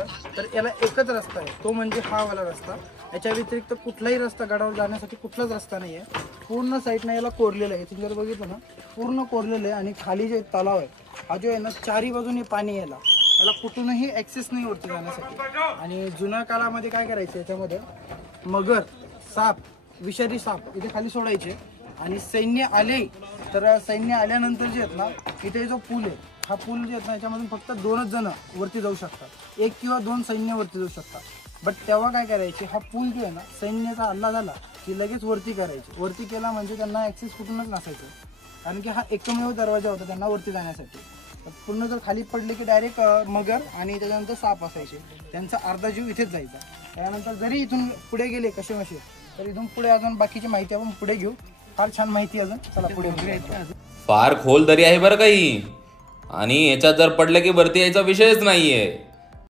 बघितलं तर याला एकच रस्ता आहे, तो म्हणजे हा वाला रस्ता. याच्या व्यतिरिक्त कुठलाही रस्ता गडावर जाण्यासाठी कुठलाच रस्ता नाही आहे. पूर्ण साईडनं याला कोरलेलं आहे. तुम्ही जर बघितलं ना पूर्ण कोरलेलं आहे. आणि खाली जे तलाव आहे हा जो आहे ना चारी बाजूने पाणी याला कुठूनही ॲक्सेस नाही वरती जाण्यासाठी. आणि जुन्या काळामध्ये काय करायचं याच्यामध्ये मगर, साप, विषारी साप इथे खाली सोडायचे. आणि सैन्य आले तर सैन्य आल्यानंतर जे आहेत ना इथे जो पूल आहे हा पूल जे आहेत ना याच्यामधून फक्त 2च जण वरती जाऊ शकतात. 1 किंवा 2 सैन्य वरती जाऊ शकतात. बट तेव्हा काय करायचे, हा पूल जो आहे ना सैन्याचा हल्ला झाला की लगेच वरती करायचे. वरती केला म्हणजे त्यांना ॲक्सेस कुठूनच नसायचं, कारण की हा एकमेव दरवाजा होता त्यांना वरती जाण्यासाठी. पूर्ण जर खाली पडले की डायरेक्ट मगर आणि त्याच्यानंतर साप असायचे. त्यांचा अर्धा जीव इथेच जायचा. त्यानंतर जरी इथून पुढे गेले कसे मसे तर इथून पुढे अजून बाकीची माहिती आपण पुढे घेऊ. फार छान माहिती अजून, चला पुढे फार खोल दरी आहे बरं काही. आणि याच्यात जर पडलं की वरती यायचा विषयच नाहीये.